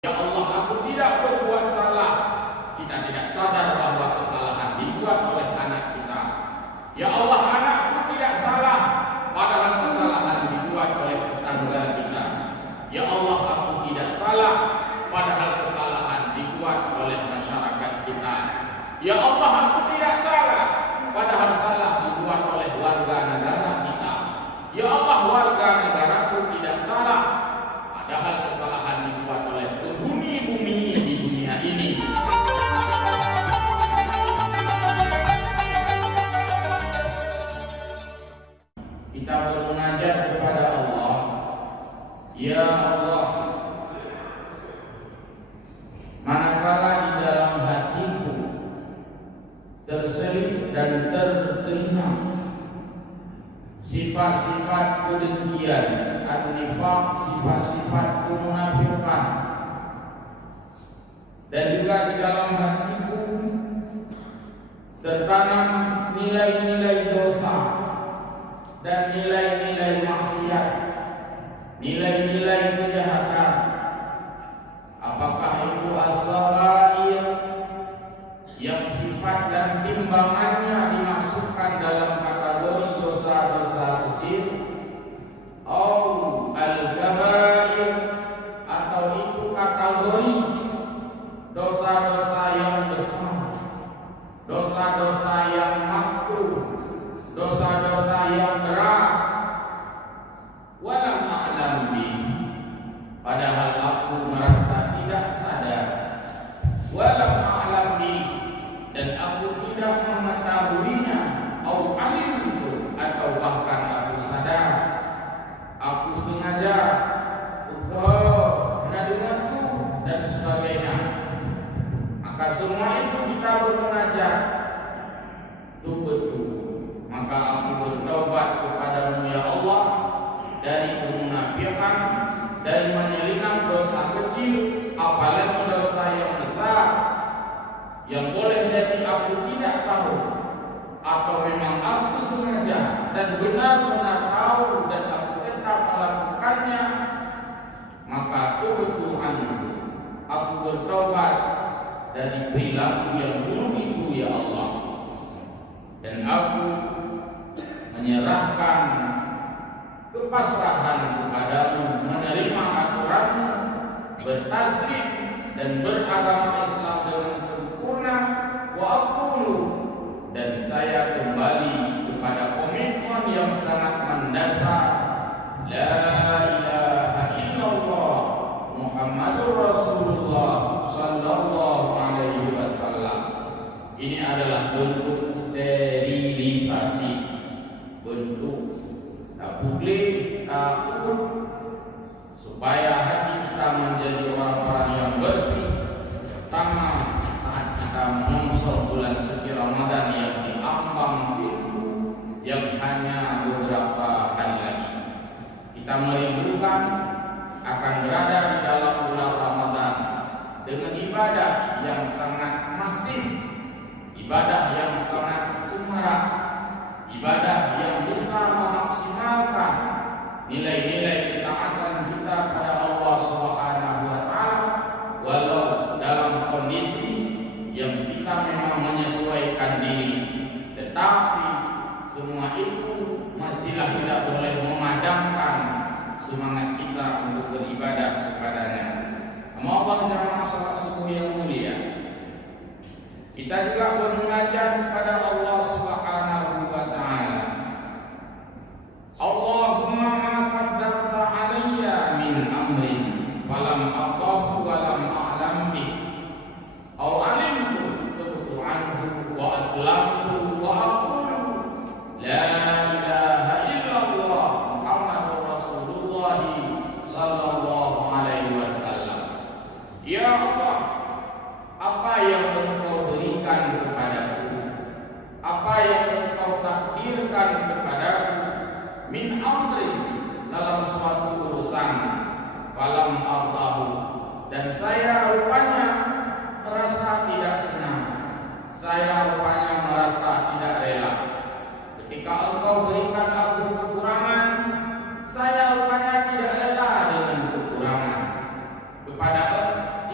Ya Allah, aku tidak berbuat salah. Kita tidak sadar bahwa kesalahan dibuat oleh anak kita. Ya Allah, anakku tidak salah, padahal kesalahan dibuat oleh tetangga kita. Ya Allah, aku tidak salah, padahal kesalahan dibuat oleh masyarakat kita. Ya Allah, aku tidak salah, padahal salah dibuat oleh warga negara kita. Ya Allah, warga negaraku tidak salah, padahal kesalahan dibuat oleh penghuni bumi di dunia ini. Kita bermunajat kepada Allah. Ya Allah, manakala di dalam hatiku terselip dan terselinap sifat-sifat kedengkian, an-nifaq, sifat-sifat kemunafikan, dan juga di dalam hatiku tertanam nilai-nilai dosa dan nilai-nilai maksiat, nilai-nilai kejahatan. Apakah itu as-sagair yang sifat dan timbangannya dimasukkan dalam kategori dosa-dosa kecil, atau al-kabair, atau itu kategori dosa-dosa yang besar, dosa-dosa yang makruh, dosa-dosa yang berat. Walam a'lam bi, padahal aku merasa tidak sadar. Walam a'lam bi, dan aku tidak mengetahuinya. Au alim itu, atau bahkan aku sadar, aku sengaja, hendak dengarku dan sebagainya. Maka semua itu kita bermunajat, itu betul. Maka aku bertaubat kepadamu ya Allah dari kemunafikan, dari menyelinap dosa kecil, apalagi dosa yang besar, yang boleh jadi aku tidak tahu, atau memang aku sengaja dan benar-benar tahu dan aku tetap melakukannya. Maka kebetulan aku bertobat dari perilaku yang buruk itu ya Allah, dan aku menyerahkan kepasrahan kepadamu, menerima aturanmu, bertaslim dan beragama Islam dengan sempurna. Wa aqulu, dan saya kembali kepada komitmen yang sangat mendasar, la ilaha illallah Muhammadur Rasulullah sallallahu alaihi wasallam. Ini adalah bentuk sterilisasi, bentuk tak boleh takut, supaya hati kita menjadi orang-orang yang bersih, terutama saat kita menyongsong bulan suci Ramadan yang diambang pintu, yang hanya beberapa hari lagi. Kita merindukan akan berada di dalam bulan Ramadan dengan ibadah yang sangat masif, ibadah yang sangat semarak, ibadah yang bisa memaksimalkan nilai-nilai ketaatan kita pada Allah Subhanahu wa taala, walau dalam kondisi yang kita memang menyesuaikan diri. Tetapi semua itu mestilah tidak boleh memadamkan semangat kita untuk beribadah kepadanya. Allah jamaah salat subuh yang mulia, kita juga bermunajat kepada Allah Subhanahu wa taala. Allahumma ma qaddarta alayya min amrin falam aqahu wa lam a'lam bi, aw alimtu tubtu anhu wa aslamtu wa aqulu la ilaha illallah Muhammadur Rasulullah sallallahu alaihi wasallam. Ya Allah, apa yang Engkau berikan kepadaku, apa yang Engkau takdirkan kepadaku, min amrin, dalam suatu urusan, falam ardahu, dan saya rupanya merasa tidak senang, saya rupanya merasa tidak rela. Ketika Engkau berikan aku kekurangan, saya rupanya tidak rela dengan kekurangan. Kepada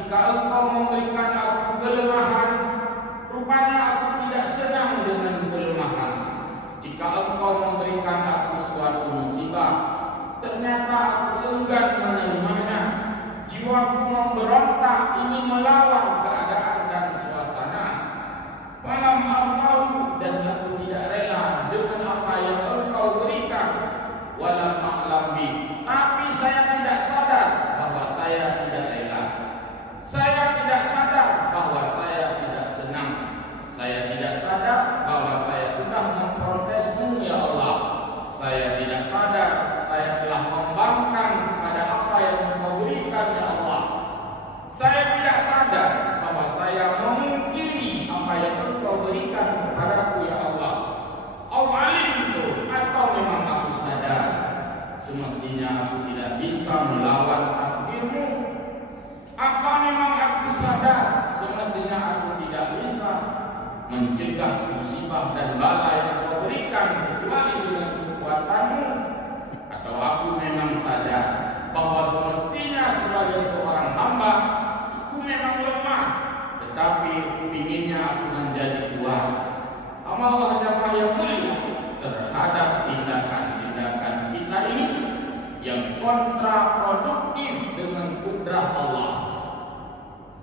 jika engkau memberikan aku kelemahan, rupanya aku tidak senang dengan kelemahan. Jika engkau memberikan aku suatu musibah, ternyata aku enggan menerimanya. Jiwaku memberontak ingin melawan keadaan dan suasana. Malam Allah dan aku tidak rela dengan apa yang engkau berikan. Walam a'lam bi, tapi saya tidak sadar bahwa saya tidak rela. Saya tidak sadar bahwa saya tidak senang. Saya tidak sadar bahwa saya sudah memprotesmu ya Allah. Saya tidak sadar saya telah membangkang pada apa yang engkau berikan ya Allah. Saya tidak sadar bahwa saya memungkiri apa yang engkau berikan kepadaku ya Allah. Awalim itu atau memang aku sadar semestinya aku tidak bisa melawan takdirmu. Apa memang aku sadar semestinya aku tidak bisa mencegah musibah dan bala yang kau berikan kecuali dengan kekuatanmu. Atau aku memang sadar bahwa semestinya sebagai seorang hamba aku memang lemah, tetapi kepinginnya aku menjadi kuat. Amalah jamaah yang mulia terhadap tindakan-tindakan kita ini yang kontraproduktif dengan kudrah Allah,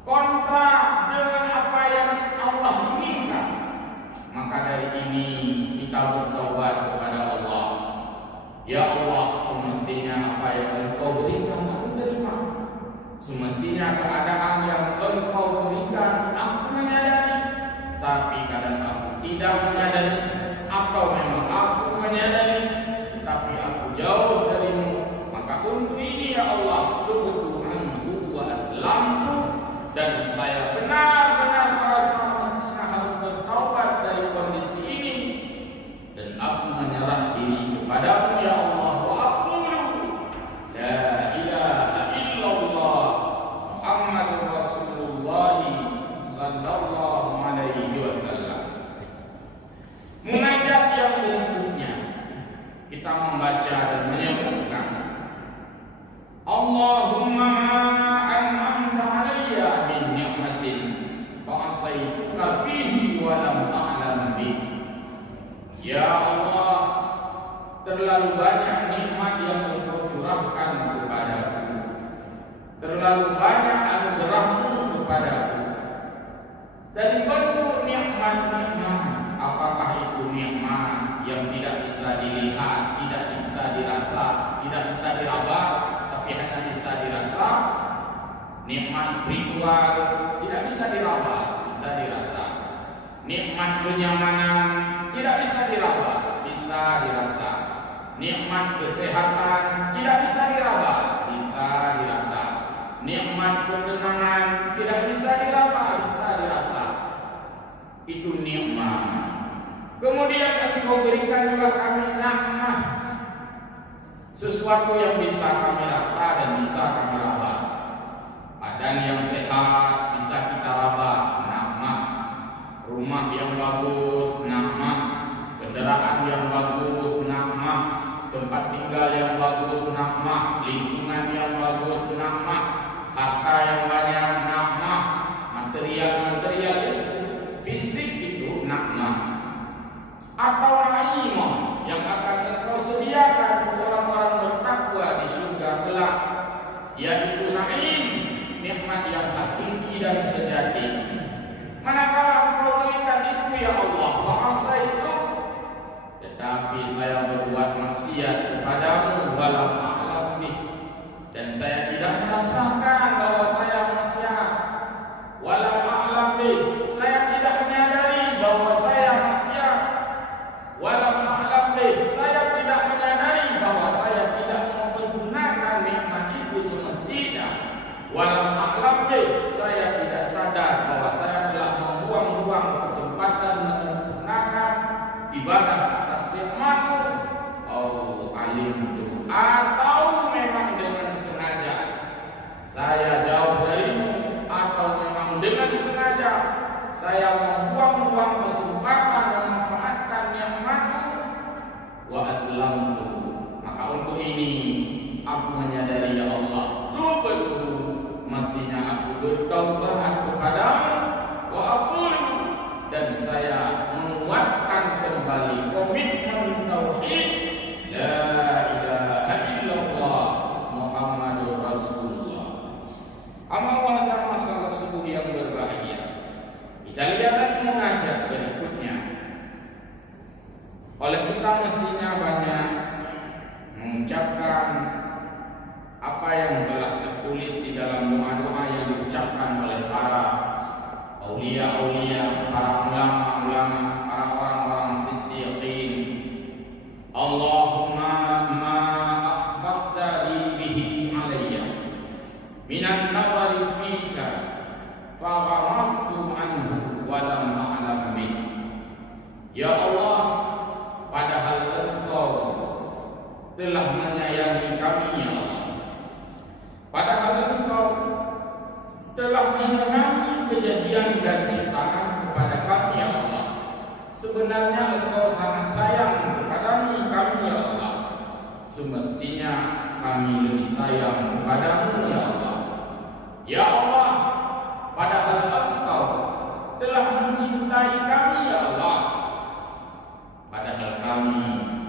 kontra dengan apa yang Allah inginkan. Maka dari ini kita bertobat kepada Allah. Ya Allah, semestinya apa yang engkau berikan aku terima. Semestinya keadaan yang engkau berikan aku menyadari, tapi kadang aku tidak menyadari, atau memang aku menyadari tapi aku jauh darimu. Maka untuk ini ya Allah, tubtu anhu wa aslamtu, dan saya benar-benar merasa mestinya harus bertaubat dari kondisi ini, dan aku menyerah diri kepadamu ya Allah. Wa aqulu la ilaha illallah Muhammadur Rasulullah sallallahu alaihi wasallam. Munajat yang berikutnya kita membaca dan menyebutkan Allahumma an'amta alayya min ni'matin fa asaituka fihi wa lam a'lam bi. Ya Allah, terlalu banyak nikmat yang engkau curahkan kepadaku, terlalu banyak anugerahmu kepadaku. Dari bentuk nikmat-nikmat, apakah itu nikmat yang tidak bisa dilihat, tidak bisa dirasa, tidak bisa diraba, tapi hanya bisa dirasa? Nikmat spiritual tidak bisa diraba, bisa dirasa. Nikmat kenyamanan tidak bisa diraba, bisa dirasa. Nikmat kesehatan tidak bisa diraba, bisa dirasa. Nikmat ketenangan tidak bisa diraba, bisa dirasa. Itu nikmat. Kemudian engkau berikan juga kami nikmat, sesuatu yang bisa kami rasa dan bisa kami raba. Badan yang sehat bisa kita raba, nikmat. Rumah yang bagus, nikmat. Kendaraan yang bagus, nikmat. Tempat tinggal yang bagus, nikmat. Lingkungan yang bagus, nikmat. Harta yang banyak, nikmat. Material fisik itu nikmat. Atau naimah yang akan engkau sediakan untuk orang-orang bertakwa di surga kelak, yaitu naim, nikmat yang hakiki dan sejati. Manakala engkau berikan itu ya Allah, fa'asaitu, tetapi saya berbuat maksiat kepadamu walam a'lam bih, dan saya tidak merasakan bahwa saya maksiat. Walam a'lam bih, saya tidak menyadari bahwa saya maksiat. Walam a'lam bih, saya tidak menyadari bahwa saya tidak mempergunakan nikmat itu semestinya. Walam a'lam bih, saya tidak sadar bahwa saya telah membuang-buang kesempatan menggunakan ibadah atas nikmat-Mu. Oh, alim itu, atau memang dengan sengaja saya jauh darimu, atau memang dengan sengaja saya membuang-buang kesempatan memanfaatkan nikmat-Mu. Wa aslamtu, maka untuk ini aku menyadari ya Allah, betul mestinya aku bertaubat kepadamu wa aqulu, dan saya menguatkan kembali komitmen tauhid la ilaha illallah Muhammadur Rasulullah. Amal dan masalah subuh yang berbahagia. Kita lihat lagi mengajak berikutnya. Oleh kita mestinya banyak mengucapkan apa yang telah tertulis di dalam doa-doa yang diucapkan oleh para aulia-aulia, para ulama-ulama, para orang-orang siddiqin. Allahumma ma ahbabta li bihi alayya minan nawari fika faghamahtu anhu wa lam a'lam bih. Ya Allah, padahal Engkau telah menyayangi kami ya Allah, padahal Engkau telah mengenali kejadian dan ciptaan kepada kami ya Allah. Sebenarnya Engkau sangat sayang kepada kami ya Allah. Semestinya kami lebih sayang kepadamu ya Allah. Ya Allah, padahal Engkau telah mencintai kami ya Allah, padahal kami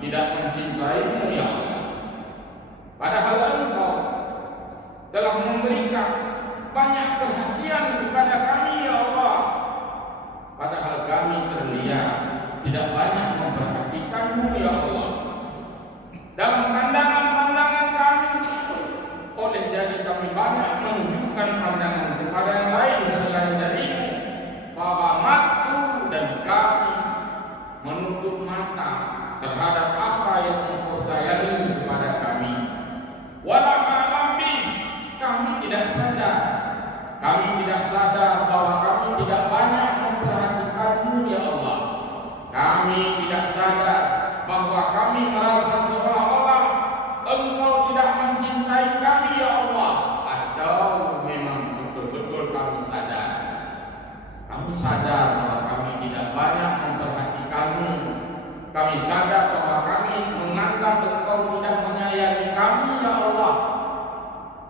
tidak mencintaimu ya Allah. Padahal Engkau telah memberikan banyak perhatian kepada kami ya Allah, padahal kami terlihat tidak banyak memperhatikanmu ya Allah. Dalam pandangan-pandangan kami, oleh jadi kami banyak menunjukkan pandangan kepada yang lain selain darimu. Faghamahtu, dan kami menutup mata terhadap apa yang Engkau sayangi kepada kami. Walam a'lam bih, kami tidak sadar. Kami tidak sadar bahwa kami tidak banyak memperhatikanmu ya Allah. Kami tidak sadar bahwa kami merasa seolah-olah Engkau tidak mencintai kami ya Allah. Atau memang betul-betul kami sadar. Kami sadar bahwa kami tidak banyak memperhatikanmu. Kami sadar bahwa kami menganggap Engkau tidak menyayangi kami ya Allah.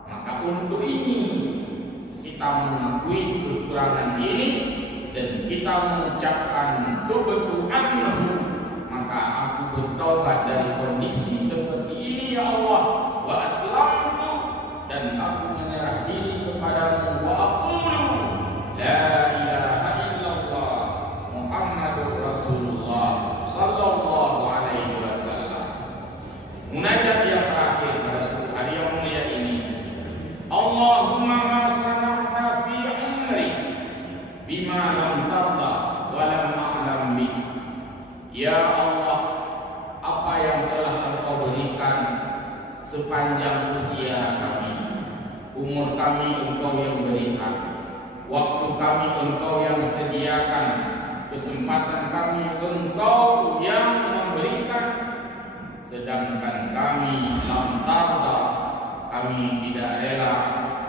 Maka untuk ini kita mengakui kekurangan ini dan kita mengucapkan tubtu anhu. Maka aku bertobat dari kondisi seperti ini ya Allah. Wa aslamtu, dan aku menyerah diri kepadamu. Wa aqulu la ilaha illallah Muhammadur Rasulullah sallallahu alaihi wasallam. Munajat yang terakhir pada hari yang mulia ini. Allahumma ma sana'ta fi umri bima lam tarda wa lam a'lam bih. Ya Allah, apa yang telah Engkau berikan sepanjang usia kami, umur kami Engkau yang berikan, waktu kami Engkau yang sediakan, kesempatan kami Engkau yang memberikan, sedangkan kami lam tarda, kami tidak rela,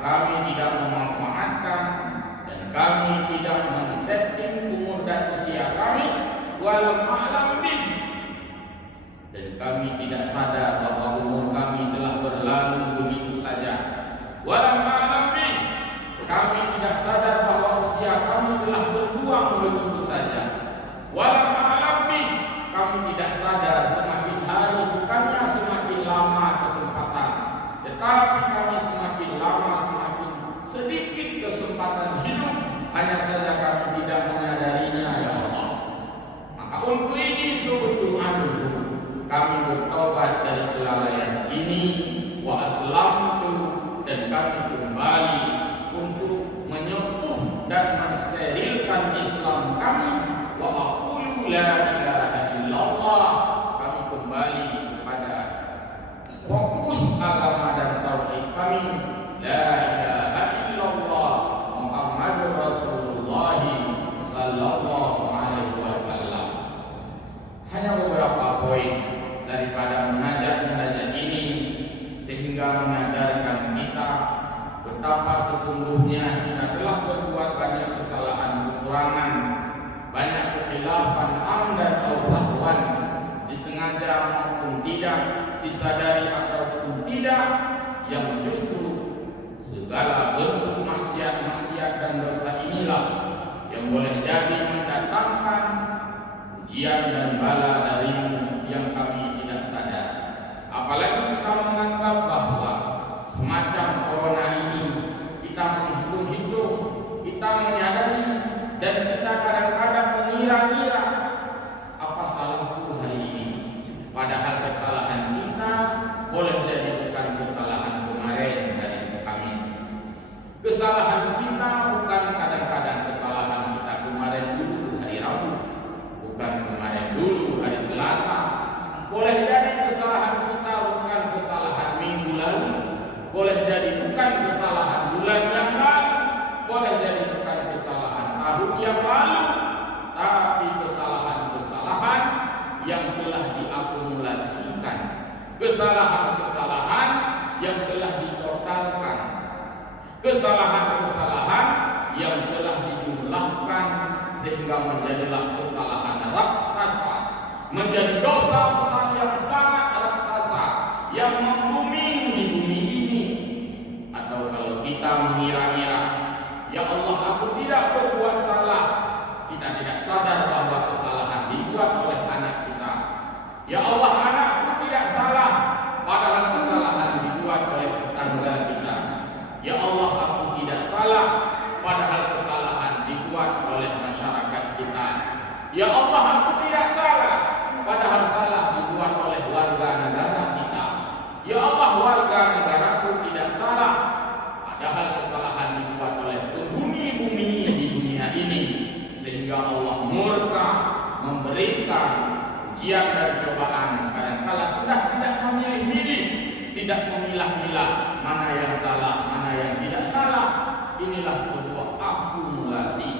kami tidak memanfaatkan, dan kami tidak men-setting umur dan usia kami. Walam a'lam bih, dan kami tidak sadar bahwa umur kami telah berlalu begitu saja. Walam a'lam bih, kami tidak sadar bahwa usia kami telah berbuang begitu saja. Walam a'lam bih, kami tidak sadar semakin hari bukannya semakin lama kesempatan, tetapi kami semakin lama semakin sedikit kesempatan hidup. Hanya saja kami tidak menyadarinya ya Allah. Untuk ini kebutuhan kami bertobat dari kelalaian ini. Wa aslamtu, dan kami kembali untuk menyepuh dan mensterilkan Islam kami. Wa aqulu la ilaha illallah, kami kembali kepada fokus agama dan tauhid kami. La ilaha illallah Muhammadur Rasulullah sallallahu alaihi wasallam. Hanya beberapa poin daripada munajat-munajat ini sehingga menyadarkan kita betapa sesungguhnya kita telah berbuat banyak kesalahan, kekurangan, banyak kekhilafan amdan atau sahwan, disengaja maupun tidak, disadari ataupun tidak, yang justru segala bentuk maksiat jadi mendatangkan ujian dan bala darimu yang kami tidak sadar. Apalagi kita menganggap bahwa semacam corona ini kita menghitung-hitung, kita menyadari, dan kita kadang-kadang mengira-ngira apa salahku hari ini. Padahal kesalahan kita boleh jadi bukan kesalahan kemarin hari Kamis. Kesalahan kita bukan kadang-kadang kesalahan kita kemarin dulu hari Rabu, bukan kemarin dulu hari Selasa. Boleh jadi kesalahan kita bukan kesalahan minggu lalu, boleh jadi bukan kesalahan bulan yang lalu, boleh jadi bukan kesalahan tahun yang lalu, tapi kesalahan-kesalahan yang telah diakumulasikan, kesalahan-kesalahan yang telah ditotalkan, kesalahan-kesalahan yang telah dijumlahkan sehingga menjadilah kesalahan raksasa, menjadi dosa besar yang sangat raksasa yang membumi di bumi ini. Atau kalau kita mengira-ngira, ya Allah, aku tidak berbuat salah, kita tidak sadar bahwa kesalahan dibuat oleh anak kita. Ya Allah, anakku tidak salah, padahal kesalahan dibuat oleh tetangga kita. Ya Allah, aku tidak salah, padahal kesalahan dibuat oleh masyarakat kita. Ya Allah, aku tidak salah, padahal salah dibuat oleh warga negara kita. Ya Allah, warga negaraku tidak salah, padahal kesalahan dibuat oleh penghuni bumi di dunia ini, sehingga Allah murka memberikan ujian dan cobaan. Kadang-kala sudah tidak memilih-milih, tidak memilah-milah mana yang salah, mana yang tidak salah. Inilah sebuah akumulasi,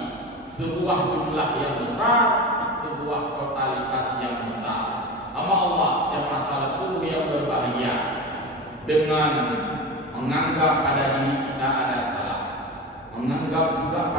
sebuah jumlah yang besar, sebuah totalitas yang besar. Hamba Allah yang masalah sungguh yang berbahagia dengan menganggap pada diri kita ada salah, menganggap juga